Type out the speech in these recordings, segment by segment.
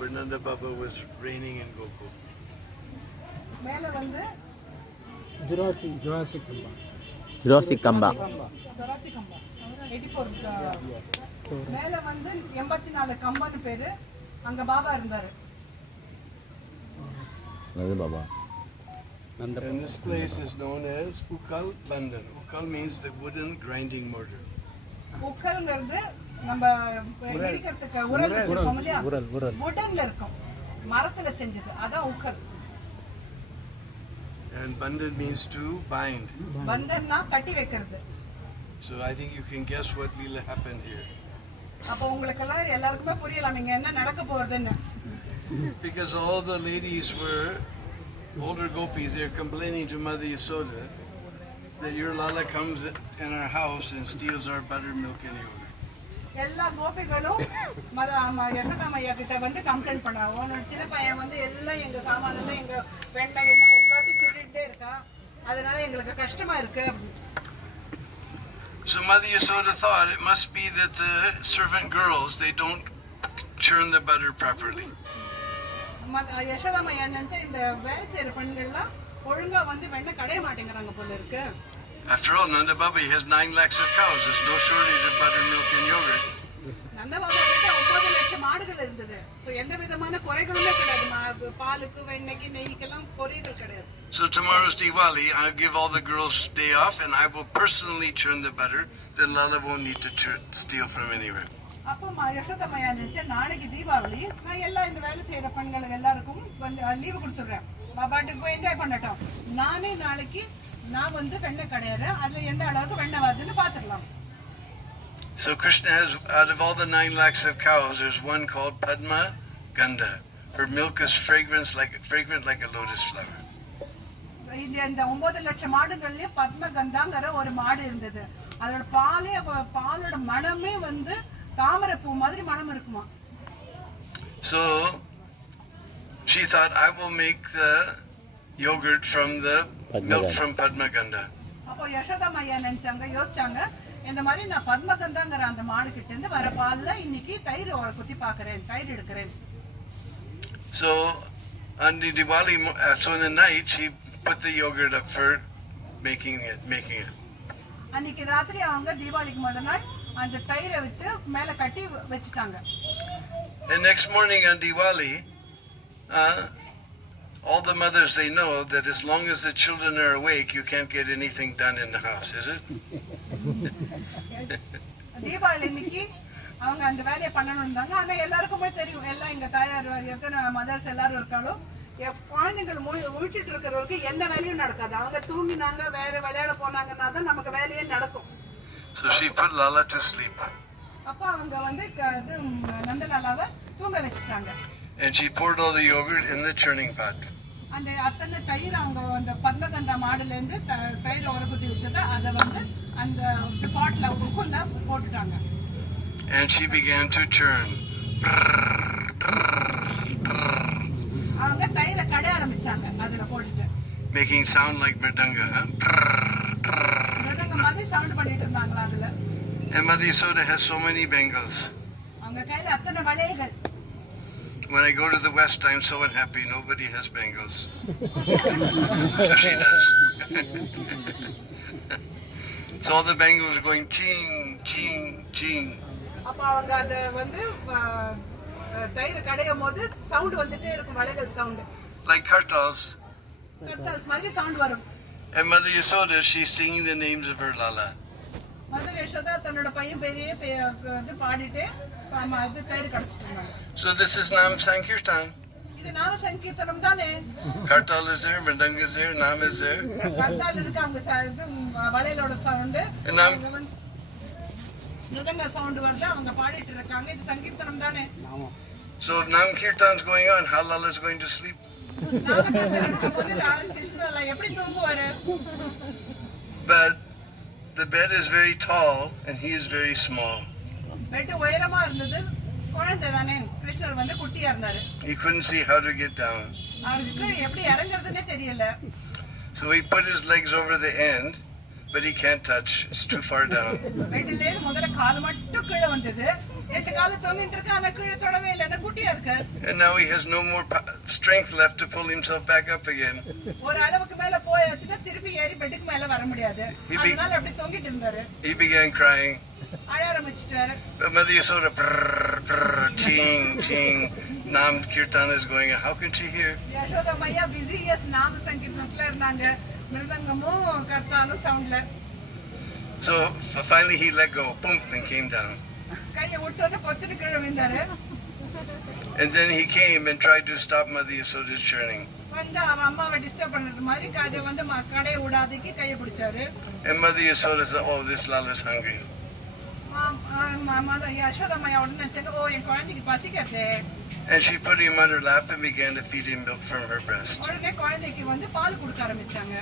where Nanda Baba was reigning in Gokul. மேல வந்து Jurassic Kamba. Jurassic கம்பா. 84 மேல வந்து 84 கம்பன்னு பேரு. அங்க பாபா இருந்தாரு. அது Baba. And this place is known as Ukhal Bandhan. Ukhal means the wooden grinding mortar. உக்கல்ங்கிறது நம்ம இடிக்கிறதுக்கு உரல் வச்சிருக்கோம் இல்லையா, வுடன்ல இருக்கும், மரத்துல செஞ்சது, அதான் உக்கல். And bandhan means to bind. பந்தன்னா கட்டி வைக்கிறது. So I think you can guess what Leela happened here. அப்ப உங்களுக்கு எல்லாம் எல்லாருக்குமே புரியலாம் இங்க என்ன நடக்க போறதுன்னு. Because all the ladies were older gopis, they're complaining to Mother Yasoda that your Lala comes in our house and steals our buttermilk and yogurt. எல்லா கோபிகளும் யசோதாமையா கிட்ட வந்து கம்ப்ளைண்ட் பண்ணாங்க. உன்னோட சின்ன பையன் வந்து எல்லாம் எங்க சாமான் எங்க வெண்ணெய் எல்லாத்தையும் திருடிட்டே இருக்கான், அதனால எங்களுக்கு கஷ்டமா இருக்கு. So Mother Yasoda thought it must be that the servant girls, they don't churn the butter properly. யசோதாமையா நினைச்சா இந்த வேலை செய்யற பெண்கள்லாம் ஒழுங்கா வந்து வெண்ணெய் கடைய மாட்டேங்கிறாங்க போல இருக்கு. After all, Nanda Baba has 9 lakhs of cows. There's no shortage of buttermilk and yogurt. நந்த பாபா கிட்ட 9 லட்சம் மாடுகள் இருந்தது. சோ எந்த விதமான குறைகளுமே கிடையாது. பாலுக்கு வெண்ணெய்க்கு நெய்க்கெல்லாம் குறைகள் கிடையாது. So tomorrow's Diwali, I'll give all the girls day off and I will personally churn the butter. Then Lala won't need to steal from anywhere. அப்போ யசோதாமையா நினைச்சா நாளைக்கு தீபாவளி, நான் எல்லா இந்த வேலை செய்யற பெண்களுக்கு எல்லாருக்கும் லீவு கொடுத்துடுறேன், பாபாட்டுக்கு போய் என்ஜாய் பண்ணட்டும். நானே நாளைக்கு நான் வந்து வெண்ணெய் கிடையாது, அதுல எந்த அளவுக்கு வெண்ணெய் வருதுன்னு பாத்துக்கலாம். So Krishna has, out of all the 9 lakhs of cows, there's one called Padma Gandha. Her milk is fragrant like a lotus flower. இந்த 9 லட்சம் மாடுகள்லயே பத்மகந்தாங்கிற ஒரு மாடு இருந்தது. அதோட பாலோட மனமே வந்து தாமரை பூ மாதிரி மனம் இருக்குமா. So she thought, I will make the yogurt from the milk from Padma Gandha. அப்போ யசோதாமையா நினைச்சாங்க, யோசிச்சாங்க, இந்த மாதிரி நான் பத்மகந்தாங்கிற அந்த மாடு கிட்ட இருந்து வர பால்ல இன்னைக்கு தயிர் குத்தி பாக்குறேன், தயிர் எடுக்கிறேன். So on the Diwali, so in the night, she put the yogurt up for making it. அன்னைக்கு ராத்திரி அவங்க தீபாவளிக்கு முதல் நாள் அந்த தயிரை வச்சு மேல கட்டி வச்சுட்டாங்க. And next morning on Diwali, all the mothers, they know that as long as the children are awake, you can't get anything done in the house, is it? Deepavali இன்னைக்கு அவங்க அந்த வேலையை பண்ணணும்னாங்க. ஆனா எல்லாருக்குமே தெரியும், எல்லாம் எங்க தாயார் எத்தனை மதர்ஸ் எல்லாரும் இருக்காளோ, குழந்தைகள் முழிச்சிட்டு இருக்கிறவருக்கு எந்த வேலையும் நடக்காது. அவங்க தூங்கினாங்க, வேற விளையாட போனாங்கன்னா தான் நமக்கு வேலையே நடக்கும். So she put Lala to sleep. அப்ப அவங்க வந்து நந்தலாலாவை தூங்க வச்சுட்டாங்க. And she poured all the yogurt in the churning pot. அந்த அத்தனை தயிர் அவங்க அந்த பத்மகந்தா மாடுல இருந்து தயிர் உரகுத்தி வச்சதை அதை வந்து அந்த பாட்ல உக்குள்ள போட்டுட்டாங்க. And she began to churn. அவங்க தயிரை கடைய ஆரம்பிச்சாங்க அதுல போட்டுட்டு. Making sound like mridanga. மிருதங்க மாதிரி சவுண்ட் பண்ணிட்டு இருந்தாங்களா அதுல. And Mother Yasoda has so many bangles. அவங்க கையில அத்தனை வளையல்கள். When I go to the West, I'm so unhappy. Nobody has bangles. She does. So all the bangles are going ching, ching, ching. அப்ப அவங்க அத வந்து தயிர் கடையும் போது சவுண்ட் வந்துட்டே இருக்கும், வளையல் சவுண்ட். Like kartals. கர்த்தால்ஸ் மாதிரி சவுண்ட் வரும். And Mother Yasoda, she's singing the names of her Lala. Mother Yashoda தன்னோட பையன் பெரிய பாடிட்டே இது தயிர் கடிச்சிட்டு இருந்தாங்க. So this is Nam Sankirtan. இது நாம சங்கீர்த்தனம் தானே. Kartal is there, mridanga is there, Nam is there. கர்த்தால் இருக்கு, அவங்க இது வளையலோட சவுண்ட். மிருதங்க சவுண்ட் வருது, அவங்க பாடிட்டு இருக்காங்க. இது சங்கீர்த்தனம் தானே. So if Nam Kirtan's going on, how Lala is going to sleep? எப்படி தூங்குவாரு? But the bed is very tall and he is very small. Bed உயரமா இருந்தது, குழந்தை தானே, கிருஷ்ணர் வந்து குட்டியா இருந்தாரு. He couldn't see how to get down. அவருக்கு எப்படி இறங்குறதுன்னே தெரியல. So he put his legs over the end, but he can't touch. It's too far down. பெட்ல முதல்ல கால் மட்டும் கீழே வந்தது, 8 கால தொங்கிட்டு இருக்க ஆனா கீழே தொடவே இல்ல என்ன குட்டியா இருக்கு. And now he has no more strength left to pull himself back up again. ஒரு அளவுக்கு மேல போயாச்சுன்னா திருப்பி ஏறி பெட்டுக்கு மேல வர முடியாது. அதனால அப்படி தொங்கிட்டு இருந்தாரு. He began crying. அழ ஆரம்பிச்சிட்டாரு. But Mother Yasoda, ching, ching, Nam Kirtan is going on. How can she hear? Yashoda மையா பிஸி எஸ் நாம சங்கீர்த்தனத்துல இருந்தாங்க. மிருதங்கமும் கர்த்தாலும் சவுண்ட்ல. So finally he let go, boom, and came down. கையை விட்டோன்னு பொத்துட்டு கீழே விழுந்தாரு. And then he came and tried to stop Mother Yasoda's churning. வந்து அவன் அம்மாவை disturb பண்றது மாதிரி அதை வந்து கடையை விடாதீங்க கையை பிடிச்சாரு. And Mother Yasoda said, oh, this Lala's hungry. Yashoda மையா உடனே நினைச்சாங்க, ஓ என் குழந்தைக்கு பசிக்காது. And she put him on her lap and began to feed him milk from her breast. உடனே குழந்தைக்கு வந்து பால் கொடுக்க ஆரம்பிச்சாங்க.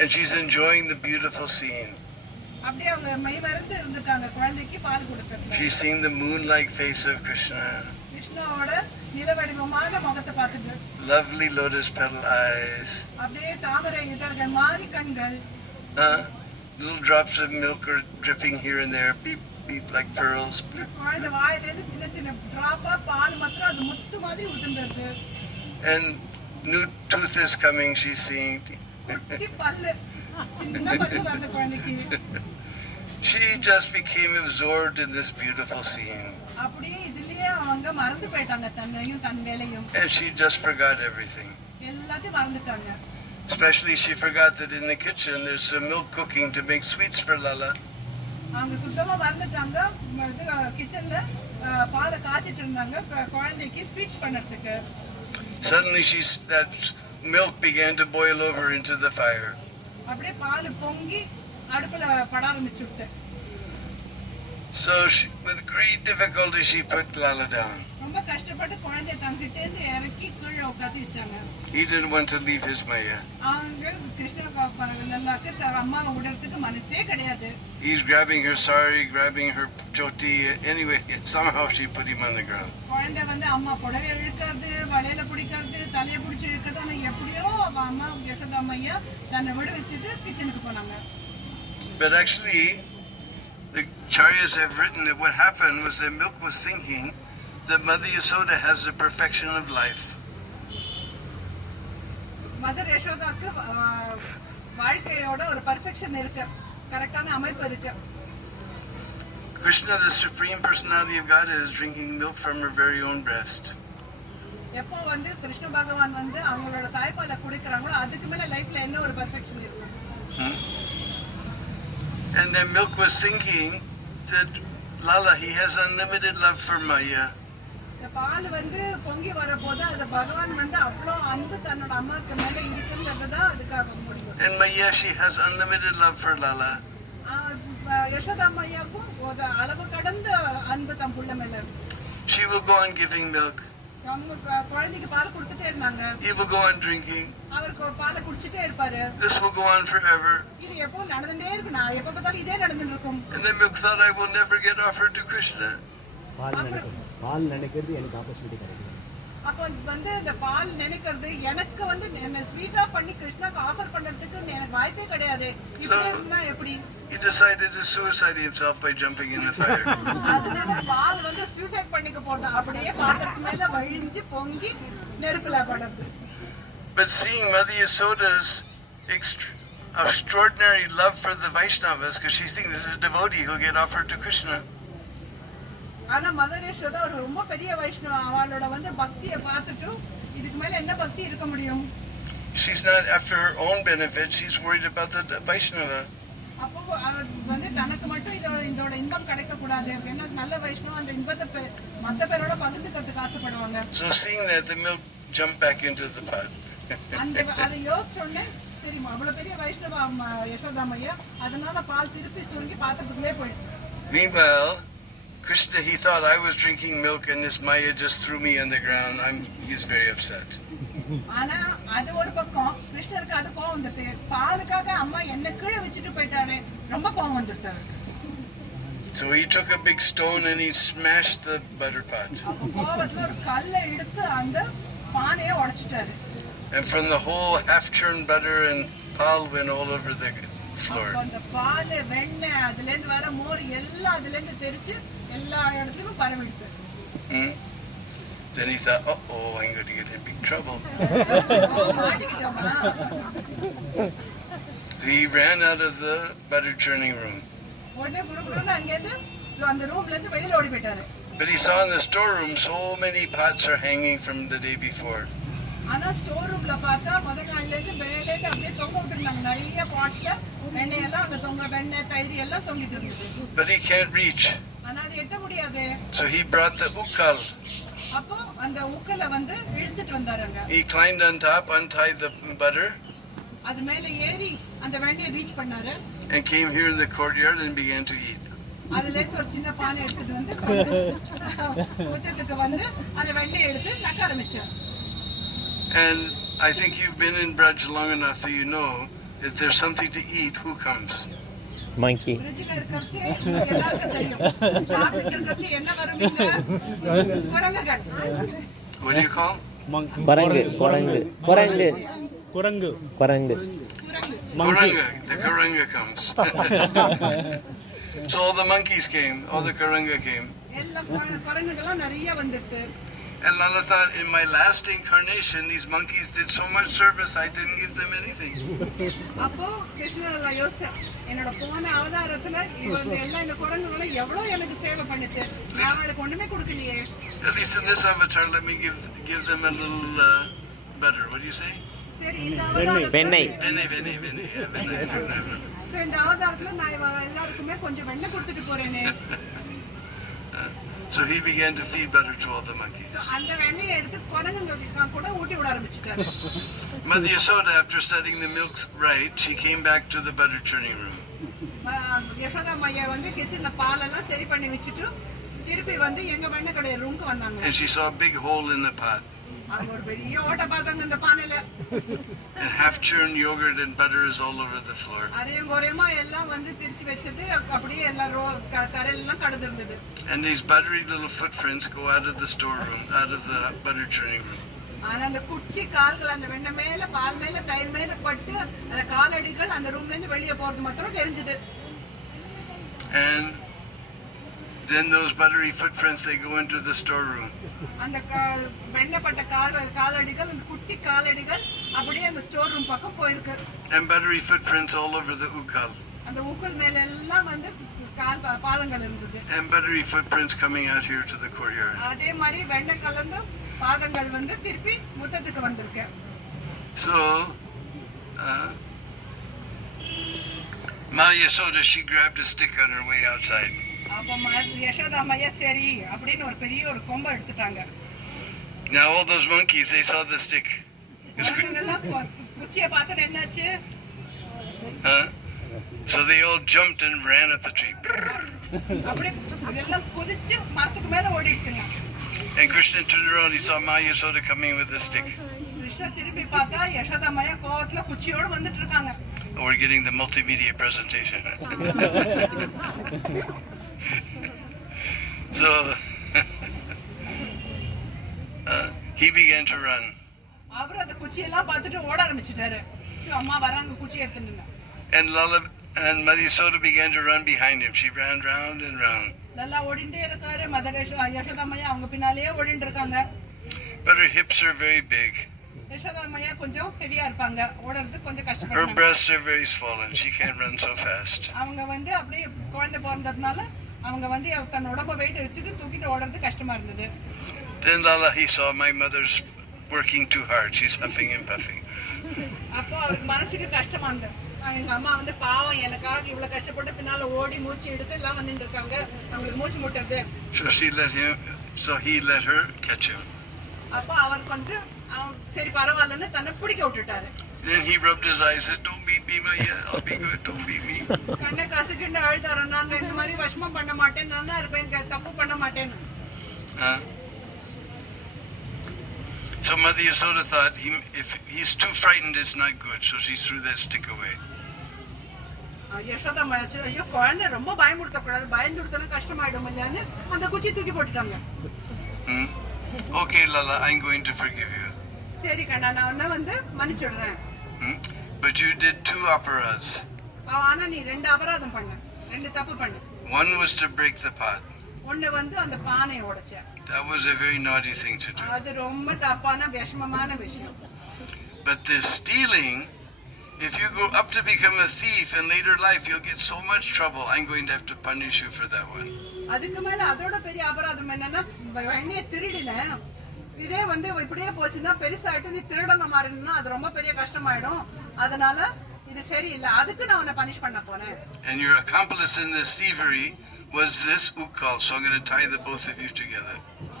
And she's enjoying the beautiful scene. அப்படியே அவங்க மை மறந்து இருந்துட்டாங்க குழந்தைக்கு பால் கொடுக்கறதுல. She's seeing the moon-like face of Krishna. கிருஷ்ணாவோட நிலவடிவமான முகத்தை பார்த்துட்டு. Lovely lotus petal eyes. அப்படியே தாமரை இதழ்கள் மாதிரி கண்கள். Little drops of milk are dripping here and there, beep beep like pearls. குழந்தை வாயில இருந்து சின்ன சின்ன டிராப்பா பால் மாத்திரம் அது முத்து மாதிரி ஊத்துறது. And new tooth is coming, she's seeing. பல்லு சின்ன பல்லு வந்த குழந்தைக்கு. She just became absorbed in this beautiful scene. அப்படியே இதுலயே அவங்க மறந்து போயிட்டாங்க தன்னையும் தன் வேலையும். And she just forgot everything. எல்லாத்தையும் மறந்துட்டாங்க. Especially she forgot that in the kitchen there's some milk cooking to make sweets for Lala. அவங்க சுத்தமா மறந்துட்டாங்க கிச்சன்ல பாலை காய்ச்சிட்டு இருந்தாங்க குழந்தைக்கு ஸ்வீட்ஸ் பண்றதுக்கு. Suddenly that milk began to boil over into the fire. அப்படியே பால் பொங்கி அடுப்புல பட ஆரம்பிச்சுட்டு. So with great difficulty she put Lala down. ரொம்ப கஷ்டப்பட்டு குழந்தையை தங்கிட்டே இருந்து இறக்கி கீழே உட்காந்து வச்சாங்க. He didn't want to leave his Maya. அவங்க கிருஷ்ண நல்லாக்கு அம்மாவை விடுறதுக்கு மனசே கிடையாது. He's grabbing her sari, grabbing her choti. Anyway, somehow she put him on the ground. குழந்தை வந்து அம்மா புடவை இழுக்கிறது, வளையல பிடிக்கிறது, தலையை பிடிச்சி இழுக்கிறது, ஆனா எப்படியோ அம்மா யசோதா மையா தன்னை விட வச்சுட்டு கிச்சனுக்கு போனாங்க. But actually, the Charyas have written that what happened was that milk was thinking that Mother Yasoda has the perfection of life. Mother யசோதாக்கு வாழ்க்கையோட ஒரு பர்ஃபெக்ஷன் இருக்கு, கரெக்டான அமைப்பு இருக்கு. Krishna, the Supreme Personality of Godhead, is drinking milk from her very own breast. எப்போ வந்து கிருஷ்ண பகவான் வந்து அவங்களோட தாய்ப்பாலை குடிக்கிறாங்களோ அதுக்கு மேல லைஃப்ல என்ன ஒரு பர்ஃபெக்ஷன் இருக்கு. And then milk was thinking that Lala, he has unlimited love for Maya. பால் வந்து பொங்கி வரப்போது அது பகவான் வந்து அவ்வளோ அன்பு தன்னோட அம்மாவுக்கு மேல இருக்குங்கிறதுதான் அதுக்காக முடியும். And Maya, she has unlimited love for Lala. Yashoda மையாவுக்கும் அளவு கடந்த அன்பு தம் புள்ள மேல. She will go on giving milk. குழந்தைக்கு பால் கொடுத்துட்டே இருந்தாங்க. He will go on drinking. அவருக்கு பாலை குடிச்சிட்டே இருப்பாரு. This will go on forever. இது எப்போ நடந்துட்டே இருக்கு, நான் எப்ப பார்த்தாலும் இதே நடந்துட்டு இருக்கும். And then milk thought, I will never get offered to Krishna. பால் நினைக்கிறது எனக்கு ஆப்பர்ச்சுனிட்டி கிடைக்கும். அப்போ வந்து இந்த பால் நினைக்கிறது எனக்கு வந்து என்ன ஸ்வீட்டா பண்ணி கிருஷ்ணாக்கு ஆஃபர் பண்றதுக்கு எனக்கு வாய்ப்பே கிடையாது. இப்படி இருந்தா எப்படி? He decided to suicide himself by jumping in the fire. அதனால பால் வந்து சூசைட் பண்ணிக்க போறது, அப்படியே பாத்திரத்து மேல வழிஞ்சு பொங்கி நெருப்புல படுறது. But seeing Mother Yasoda's extraordinary love for the Vaishnavas, because she thinks this is a devotee who get offered to Krishna. ஆனா மதர் யசோதா ஒரு ரொம்ப பெரிய வைஷ்ணவ, அவளோட வந்து பக்தியை பார்த்துட்டு இதுக்கு மேல என்ன பக்தி இருக்க முடியும்? She's not after her own benefit, she's worried about the Vaishnava. அப்போ அவர் வந்து தனக்கு மட்டும் இதோட இன்பம் கிடைக்க கூடாது, ஏன்னா நல்ல வைஷ்ணவ அந்த இன்பத்தை மத்த பேரோட பகிர்ந்துக்கிறதுக்கு ஆசைப்படுவாங்க. So seeing that, the milk jumped back into the pot. அந்த அதை யோசிச்சோடனே தெரியுமா அவ்வளவு பெரிய வைஷ்ணவ யசோதா மையா, அதனால பால் திருப்பி சுருங்கி பாத்திரத்துக்குள்ளே போயிடுச்சு. Meanwhile, Krishna, he thought I was drinking milk and this Maya just threw me on the ground. He's very upset. ஆனா அது ஒரு பக்கம், கிருஷ்ணருக்கு அது கோவம் வந்துட்டு, பாலுக்காக அம்மா என்ன கீழே வச்சுட்டு போயிட்டாரு, ரொம்ப கோவம் வந்துட்டாரு. So he took a big stone and he smashed the butter pot. அப்போ கோவத்துல ஒரு கல்லை எடுத்து அந்த பானையை உடைச்சிட்டாரு. And from the whole half-churned butter and pal went all over the floor. அந்த பால் வெண்ணெய் அதுல இருந்து வர மோர் எல்லாம் அதுல இருந்து தெரிச்சு எல்லா இடத்துக்கும் பரவிடுது. Then he thought, uh-oh, I'm going to get in big trouble. மாட்டிக்கிட்டோமா? He ran out of the butter churning room. உடனே குடுகுடுன்னு அங்கேருந்து அந்த ரூம்ல இருந்து வெளியில ஓடி போயிட்டாரு. But he saw in the storeroom so many pots are hanging from the day before. ஆனா ஸ்டோர் ரூம்ல பார்த்தா முதல் நாள்ல இருந்து மேலேட்டு அப்படியே தொங்க விட்டுருந்தாங்க. நிறைய பாட்ஸ்ல வெண்ணெய் எல்லாம் அங்க தொங்க, வெண்ணெய் தயிர் எல்லாம் தொங்கிட்டு இருந்தது. But he can't reach. ஆனா அது எட்ட முடியாது. So he brought the ukhal. அப்போ அந்த உக்கலை வந்து இழுத்துட்டு வந்தாருங்க. He climbed on top, untied the butter. அது மேல ஏறி அந்த வெண்ணெயை ரீச் பண்ணாரு. And came here in the courtyard and began to eat. அதுல இருந்து ஒரு சின்ன பானை எடுத்துட்டு வந்து முத்தத்துக்கு வந்து அந்த வெண்ணெயை எடுத்து நக்க ஆரம்பிச்சார். And I think you've been in Braj long enough that you know if there's something to eat, who comes? Monkey. ஃப்ரிட்ஜ்ல இருக்கறச்சே எல்லாருக்கும் தெரியும். சாப்பிட்டு இருக்கறச்சே என்ன வருவீங்க? குரங்குகள். What do you call? Kurangu. Kurangu. Kurangu. குரங்கு Kurangu. Kuranga. The Kuranga comes. So all the monkeys came, all the Kuranga came. எல்லா குரங்குகளும் நிறைய வந்துட்டு. And Lala thought, in my last incarnation, these monkeys did so much service, I didn't give them anything. அப்போ கிருஷ்ணர் யோசிச்சா, என்னோட போன அவதாரத்துல இவங்க எல்லாம் இந்த குரங்குகளை எவ்வளவு எனக்கு சேவை பண்ணிட்டு நான் அவளுக்கு ஒண்ணுமே கொடுக்கலையே. At least in this avatar, let me give them a little butter. What do you say? சரி, இந்த அவதாரத்துல வெண்ணெய். Vene. சோ இந்த அவதாரத்துல நான் எல்லாருக்குமே கொஞ்சம் வெண்ணெய் கொடுத்துட்டு போறேனே. So he began to feed butter to all the monkeys. அந்த வெண்ணெயை எடுத்து குரங்குங்களுக்கு கூட ஊட்டி விட ஆரம்பிச்சிட்டாரு. Mother Yasoda, after setting the milks right, she came back to the butter churning room. Yashoda மையா வந்து கிச்சன்ல பாலெல்லாம் சரி பண்ணி வச்சுட்டு திருப்பி வந்து எங்க வெண்ணெய் கடை ரூமுக்கு வந்தாங்க. And she saw a big hole in the pot. அங்க ஒரு பெரிய ஓட்டை பார்த்தாங்க இந்த பானையில. And half-churned yogurt and butter is all over the floor. அரையும் குறையுமா எல்லாம் வந்து திரிச்சு வச்சுட்டு அப்படியே எல்லாரும் தரையெல்லாம் கடந்து இருந்தது. And these buttery little footprints go out of the storeroom, out of the butter churning room. ஆனா அந்த குச்சி கால்கள் அந்த வெண்ணெய் மேல பால் மேல தயிர் மேல பட்டு அந்த காலடிகள் அந்த ரூம்ல இருந்து வெளியே போறது மாத்திரம் தெரிஞ்சது. And then those buttery footprints, they go into the storeroom. அந்த வெண்ணெய்ப்பட்ட காலடிகள் அந்த குட்டி காலடிகள் அப்படியே அந்த ஸ்டோர் ரூம் பக்கம் போயிருக்கு. And buttery footprints all over the ukhal. அந்த உக்கல் மேல எல்லாம் வந்து பாதங்கள் இருந்தது. And buttery footprints coming out here to the courtyard. அதே மாதிரி வெண்ணெய் கலந்த பாதங்கள் வந்து திருப்பி முத்தத்துக்கு வந்திருக்கு. So Ma Yasoda, she grabbed a stick on her way outside. அப்ப யசோதா மையா சரி அப்படின்னு ஒரு பெரிய ஒரு கொம்பை எடுத்துட்டாங்க. Now all those monkeys, they saw the stick. குச்சியை பார்த்துட்டு என்னாச்சு? So they all jumped and ran at the tree. அப்படியே எல்லாம் குதிச்சு மரத்துக்கு மேல ஓடிடுச்சுங்க. And Krishna turned around, he saw Ma Yasoda coming with the stick. Krishna திரும்பி பார்த்தா யசோதா மையா கோவத்துல குச்சியோட வந்துட்டு இருக்காங்க. We're getting the multimedia presentation. So he began to run. அவர் அந்த குச்சியெல்லாம் பார்த்துட்டு ஓட ஆரம்பிச்சிட்டாரு. அம்மா வராங்க குச்சி எடுத்துட்டு. And Lala and Mother Yasoda began to run behind him. She ran round and round. Lalla ஓடிட்டே இருக்காரு. மதர் யசோதா மையா அவங்க பின்னாலேயே ஓடிட்டு இருக்காங்க. But her hips are very big. Yashoda மையா கொஞ்சம் ஹெவியா இருப்பாங்க. ஓடுறது கொஞ்சம் Her கஷ்டப்படுறாங்க. breasts are very swollen. She can't run so fast. அவங்க வந்து அப்படியே குழந்தை பிறந்ததுனால அவங்க வந்து தன் உடம்ப வெயிட் வச்சுட்டு தூக்கிட்டு ஓடுறது கஷ்டமா இருந்தது. Then Lala, he saw my mother's working too hard. She's huffing and puffing. அப்போ அவருக்கு மனசுக்கு கஷ்டமா இருந்தது. எங்க அம்மா வந்து பாவம் எனக்காக இவ்வளவு கஷ்டப்பட்டு பின்னால ஓடி மூச்சு எடுத்து எல்லாம் வந்துட்டு இருக்காங்க. அவங்களுக்கு மூச்சு முட்டுறது. So he let her catch him. அப்போ அவருக்கு வந்து சரி பரவாயில்லன்னு தன்னை பிடிக்க விட்டுட்டாரு. Then he rubbed his eyes and said, "Don't beat me, Maya. I'll be good. Don't beat me." கண்ணை கசக்கிட்டு அழுதாரு. நான் இந்த மாதிரி வசமம் பண்ண மாட்டேன், நான் தான் இருப்பேன், தப்பு பண்ண மாட்டேன்னு. So Mother Yasoda thought, if he's too frightened, it's not good. So she threw that stick away. Yashoda மையா ஐயோ குழந்தை ரொம்ப பயமுறுத்தக்கூடாது, பயந்துடுத்தனா கஷ்டமாயிடும் இல்லையான்னு அந்த குச்சி தூக்கி போட்டுட்டாங்க. Okay, Lala, I'm going to forgive you. சரி கண்ணா நான் வந்து மன்னிச்சுடுறேன். But you did 2 aparadhas. ஆனா நீ 2 அபராதம் பண்ண, 2 தப்பு பண்ண. One was to break the pot. ஒண்ணு வந்து அந்த பானையை உடைச்சேன். That was a very naughty thing to do. அது ரொம்ப தப்பான விஷமமான விஷயம். But this stealing, if you go up to become a thief in later life, you'll get so much trouble. I'm going to have to punish you for that one. அதுக்கு மேல அதோட பெரிய அபராதம் என்னன்னா வெண்ணையை திருடினேன், இதே வந்து இப்படியே போச்சுன்னா பெருசாயிட்டு நீ திருடன மாறினா அது ரொம்ப பெரிய கஷ்டமாயிடும், அதனால இது சரியில்லை, அதுக்கு நான் உன்னை பனிஷ் பண்ண போறேன். And your accomplice in this thievery was this Ukhal, so I'm going to tie the both of you together.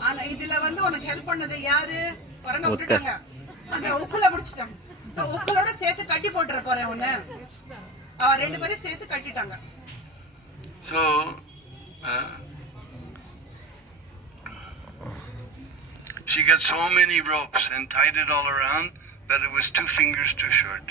ஆனா இதுல வந்து உனக்கு ஹெல்ப் பண்ணது யாரு? குரங்க விட்டுட்டாங்க, அந்த உக்குல பிடிச்சிட்டாங்க. உக்குலோட சேர்த்து கட்டி போட்டுற போறேன் உன்னை. ரெண்டு பேரும் சேர்த்து கட்டிட்டாங்க. So she got so many ropes and tied it all around, but it was 2 fingers too short.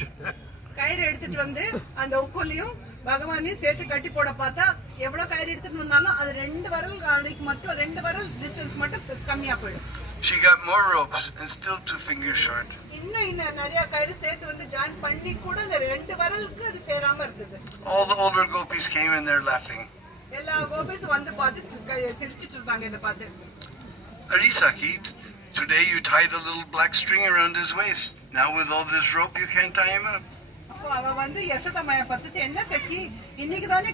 கயிறு எடுத்துட்டு வந்து அந்த உக்குலையும் பகவானையும் சேர்த்து கட்டி போட பார்த்தா எவ்வளவு கயிறு எடுத்துட்டு வந்தாலும் அது 2 விரல் காலிக்கு மட்டும் 2 விரல் டிஸ்டன்ஸ் மட்டும் கம்மியா போயிடும். She got more ropes and still 2 fingers short. இன்னும் நிறைய கயிறு சேர்த்து வந்து ஜாயின் பண்ணி கூட அந்த 2 விரலுக்கு அது சேராம இருந்தது. All the older gopis came and they're laughing. எல்லா கோபிஸ் வந்து பார்த்து சிரிச்சிட்டு இருந்தாங்க இத பார்த்து. Arisaki, today you tied a little black string around his waist. Now with all this rope you can't tie him up. அவ வந்து யசோதமைய பார்த்துச்சு, என்ன சக்கி இன்னைக்கு தானே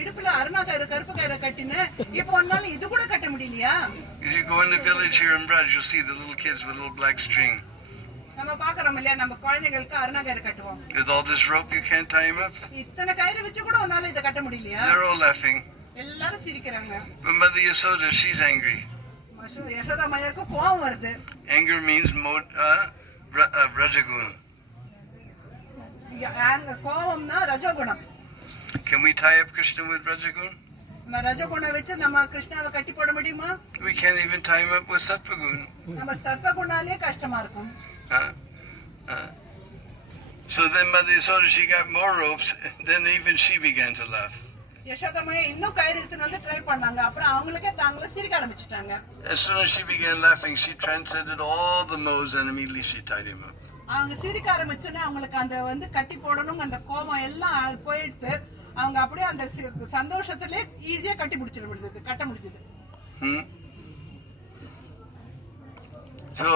இடுப்புல அருணா கயிறு கருப்பு கயிறு கட்டினேன், இப்போ ஒன்னால இது கூட கட்ட முடியலையா? If you go in the village here in Braj, you'll see the little kids with a little black string. நம்ம பாக்குறோம் இல்லையா, நம்ம குழந்தைகளுக்கு அருணா கயிறு கட்டுவோம். With all this rope you can't tie him up. இத்தனை கயிறு வச்சு கூட ஒன்னால இத கட்ட முடியலையா? They're all laughing. எல்லாரும் சிரிக்கிறாங்க. But Mother Yasoda, she's angry. யசோதமையாக்கு கோபம் வருது. Anger means rajagun. கோபம்னா ரஜகுணம். Can we tie up Krishna with rajagun? நம்ம ரஜகுணம் வச்சு நம்ம கிருஷ்ணாவை கட்டி போட முடியுமா? We can't even tie him up with sattvagun. நம்ம சத்வகுணாலே கஷ்டமா இருக்கும். So then Mother Yasoda, she got more ropes, then even she began to laugh. யசோதமையா இன்னும் கயிறு எடுத்துட்டு வந்து ட்ரை பண்ணாங்க, அப்புறம் அவங்களுக்கே தாங்களே சிரிக்க ஆரம்பிச்சிட்டாங்க. As soon as she began laughing, she transcended all the modes and immediately she tied him up. அவங்க சிரிக்க ஆரம்பிச்சோன்னே அவங்களுக்கு அந்த வந்து கட்டி போடணும் அந்த கோபம் எல்லாம் போயிடுத்து, அவங்க அப்படியே அந்த சந்தோஷத்திலே ஈஸியா கட்ட முடிஞ்சது. So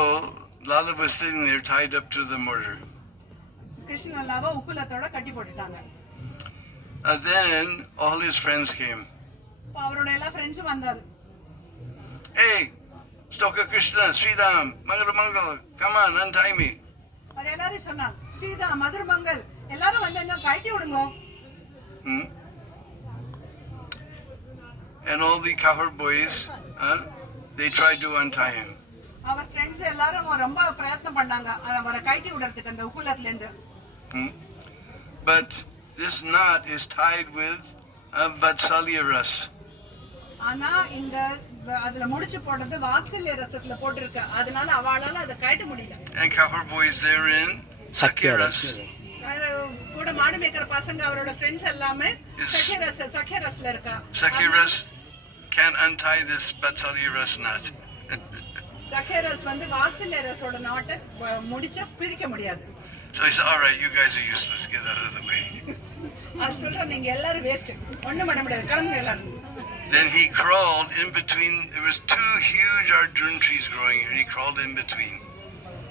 Lala was sitting there tied up to the mortar. கிருஷ்ணலாவை உக்குலத்தோட கட்டி போட்டுட்டாங்க. Then all his friends came. அவரோட எல்லா ஃப்ரெண்ட்ஸும் வந்தாரு. Hey, Stoka Krishna, Sridham, Mangal, come on, untie me. அது எல்லாரும் சொன்னாங்க, ஸ்ரீதாம், மதுரமங்கல் எல்லாரும் வந்து என்ன கட்டி விடுங்க. And all the cowherd boys, they tried to untie him. அவர் ஃப்ரெண்ட்ஸ் எல்லாரும் ரொம்ப பிரயத்னம் பண்ணாங்க அவரை கட்டி விடுறதுக்கு அந்த உக்குலத்துல இருந்து. But this knot is tied with Vatsalya ras. ஆனா இந்த அதுல முடிச்சு போடுறது வாத்சல்ய ரசத்துல போட்டுருக்கு, அதனால அவளால அதை கட்ட முடியல. And cowherd boys therein Sakya ras. கூட மாடு மேய்க்கிற பசங்க அவரோட ஃப்ரெண்ட்ஸ் எல்லாமே சக்ய ரஸ்ல இருக்கா. Sakya ras can't untie this Vatsalya ras knot. சக்ய ரஸ் வந்து வாத்சல்ய ரஸோட நாட்டை முடிச்ச பிரிக்க முடியாது. So he said, all right, you guys are useless, get out of the way. அது சொல்ற நீங்க எல்லாரும் வேஸ்ட், ஒண்ணும் பண்ண முடியாது, கிளம்புங்க எல்லாரும். Then he crawled in between. There was 2 huge arjun trees growing here. He crawled in between.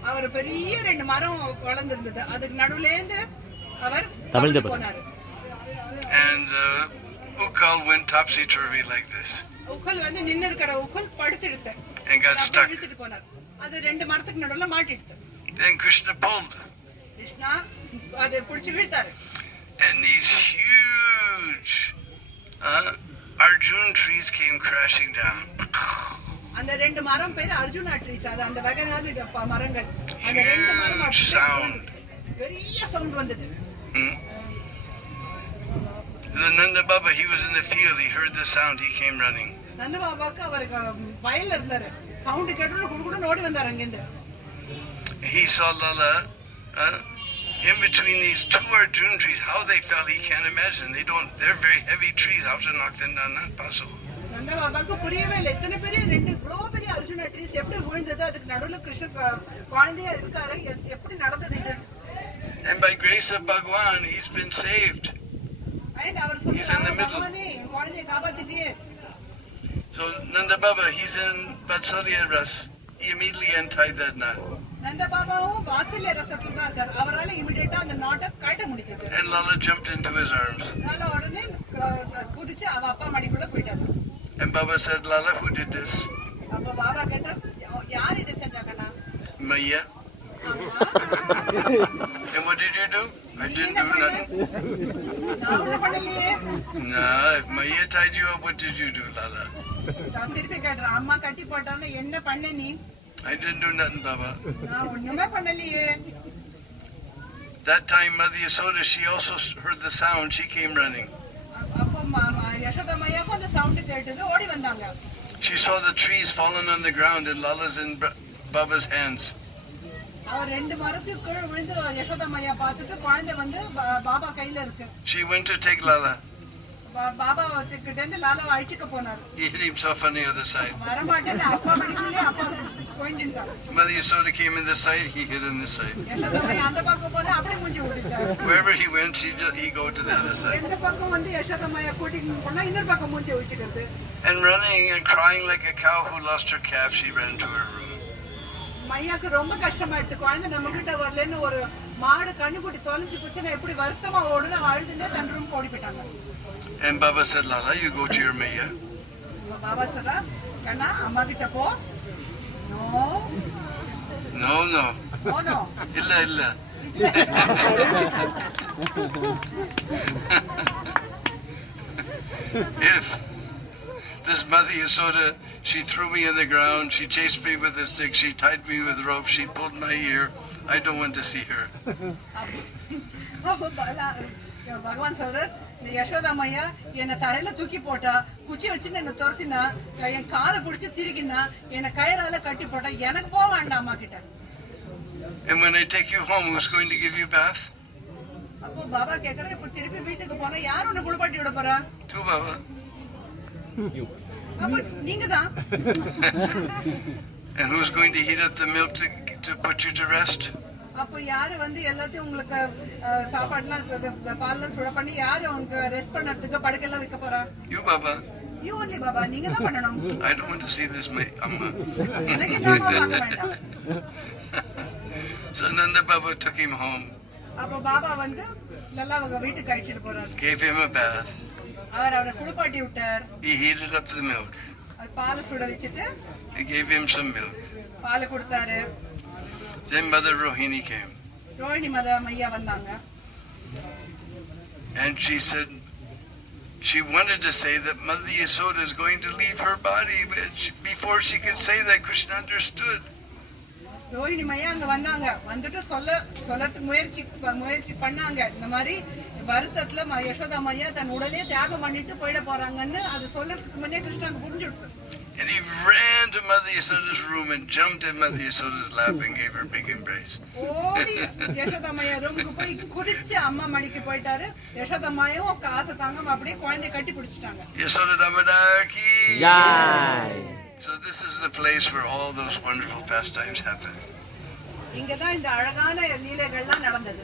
அவர் பெரிய 2 மரம் வளர்ந்திருந்தது, அதுக்கு நடுவுல இருந்து அவர் போனாரு. And Ukhal went topsy turvy like this. உக்கல் வந்து நின்னு இருக்கிற உக்கல் படுத்துடுத்த. And got stuck. இழுத்துட்டு போனார், அது 2 மரத்துக்கு நடுவுல மாட்டிடுது. Then Krishna pulled. கிருஷ்ணா அதை பிடிச்சு இழுத்தாரு. And these huge arjun trees came crashing down. அந்த 2 மரம் பேரு அர்ஜுனா ட்ரீஸ், அது அந்த வகையான மரங்கள். அந்த 2 மரம் sound. பெரிய சவுண்ட் வந்தது. The Nanda Baba, he was in the field. He heard the sound. He came running. நந்த பாபாக்கு அவருக்கு வயல்ல இருந்தாரு, சவுண்ட் கேட்டோட குடுகுடு ஓடி வந்தாரு அங்கிருந்து. He saw Lala in between these 2 arjun trees. How they fell, he can't imagine. They're very heavy trees. How to knock them down? Not possible. நந்த பாபாக்கு புரியவே இல்லை, இத்தனை பெரிய 2 இவ்வளோ பெரிய அர்ஜுனா ட்ரீஸ் எப்படி விழுந்தது, அதுக்கு நடுவுல கிருஷ்ண குழந்தையா இருக்காரு, எப்படி நடந்தது இது? And by grace of Bhagwan, he's been saved. அவர் சொல்றாரு, பகவானே குழந்தையை காப்பாத்திட்டியே. So So Nanda Baba, he's in Vatsalya Ras. He immediately untied that knot. நந்த பாபாவும் வாசல்ய ரசத்துல தான் இருக்காரு. அவரால இமிடியேட்டா அந்த நாட்டை கட்ட முடிச்சது. And Lala jumped into his arms. அதனால உடனே குதிச்சு அவ அப்பா மடிக்குள்ள போயிட்டாரு. And Baba said, Lala, who did this? அப்ப பாபா கேட்டா, யார் இதை செஞ்சாங்கண்ணா? Maya. And what did you do? I didn't do nothing. நான் ஒண்ணும் பண்ணலையே. Nah, if Maya tied you up, what did you do, Lala? நான் திருப்பி கேட்டேன், அம்மா கட்டி போட்டான்னு என்ன பண்ண நீ? I didn't do nothing, Baba. நான் ஒண்ணுமே பண்ணலையே. That time, Mother Yasoda, she also heard the sound. She came running. அப்போ யசோதா மையாக்கும் அந்த சவுண்ட் கேட்டது, ஓடி வந்தாங்க. She saw the trees falling on the ground and Lala's in Baba's hands. அவர் ரெண்டு மரத்துக்கு கீழே விழுந்து யசோதா மையா பார்த்துட்டு குழந்தை வந்து பாபா கையில இருக்கு. She went to take Lala. Baba கிட்ட இருந்து லாலாவை அழிச்சுக்க போனாரு. He hit himself on the other side. வரமாட்டேன்னு அப்பா மடிக்குள்ளே அப்பா போயிட்டாரு. Mother Yasoda came in this side, he hit on this side. Yashoda மையா அந்த பக்கம் போனா அப்படியே மூஞ்சி விட்டுட்டாரு. Wherever he went, he go to the other side. எந்த பக்கம் வந்து யசோதா மையா கூட்டிட்டு போனா இன்னொரு பக்கம் மூஞ்சி விட்டுக்கிறது. And running and crying like a cow who lost her calf, she ran to her room. மையாக்கு ரொம்ப கஷ்டமாயிடுச்சு, குழந்தை நம்ம கிட்ட வரலன்னு. ஒரு மாடு கண்ணுக்குட்டி தொலைஞ்சு போச்சுன்னா எப்படி வருத்தமா ஓடுன்னு அழுதுன்னு தன் ரூம் ஓடி போயிட்டாங்க. And Baba said, Lala, you go to your Maya. Baba சொல்றா, கண்ணா அம்மா கிட்ட போ. No No, no. No no Illa, illa. If this Mother Yasoda, she threw me in the ground, she chased me with a stick, she tied me with rope, she pulled my ear, I don't want to see her. அப்போ பகவான் சொல்றார், இந்த யசோதா மையா என்னை தரையில தூக்கி போட்டா, குச்சி வச்சுன்னு என்ன துரத்தினா, என் காலை பிடிச்சி திருக்கினா, என்னை கயிறால கட்டி போட்டா, எனக்கு போக வேண்டாம் அம்மா கிட்ட. And when I take you home, who's going to give you bath? அப்போ பாபா கேக்குறாரு, இப்ப திருப்பி வீட்டுக்கு போனா யார் உன்னை குளிப்பாட்டி விட போறா? Tu, Baba. அப்போ நீங்க தான். And who's going to heat up the milk to put you to rest? அப்போ யாரு வந்து எல்லாத்தையும் உங்களுக்கு சாப்பாடுலாம் பால்லாம் சுட பண்ணி யாரு உங்களுக்கு ரெஸ்ட் பண்ணறதுக்கு படுக்கையெல்லாம் வைக்க போறா? You, Baba. You only Baba, நீங்க தான் பண்ணணும். I don't want to see this, Amma. எனக்கு இந்த அம்மா பார்க்க வேண்டாம். So Nanda Baba took him home, அப்போ பாபா வந்து லல்லாவை வீட்டுக்கு அழைச்சிட்டு போறாரு. gave him a bath. அவரை குளிப்பாட்டி விட்டார். He heated up the milk. அது பாலை சுட வச்சுட்டு He gave him some milk. பாலை கொடுத்தாரு. Then Mother Rohini came. Rohini மத மையா வந்தாங்க. And she said, she wanted to say that Mother Yasoda is going to leave her body, but before she could say that, Krishna understood. Rohini மையா அங்க வந்தாங்க. வந்துட்டு சொல்லறதுக்கு முயற்சி பண்ணாங்க. இந்த மாதிரி வருத்தத்துல யசோதா மையா தன் உடலே தியாகம் பண்ணிட்டு போயிட போறாங்கன்னு அது சொல்லறதுக்கு முன்னே கிருஷ்ணாக்கு புரிஞ்சுடுது. And he ran to Mother Yasoda's room and jumped in Mother Yasoda's lap and gave her a big embrace. ஓடி யசோதா மையா ரூமுக்கு போய் குதிச்சு அம்மா மடிக்கு போயிட்டாரு. யசோதா மையாவும் காசை தாங்காம அப்படியே குழந்தைய கட்டி பிடிச்சிட்டாங்க. Yasoda Damodara ki Jai. So this is the place where all those wonderful pastimes happen. இங்கதான் இந்த அழகான லீலைகள்லாம் நடந்தது.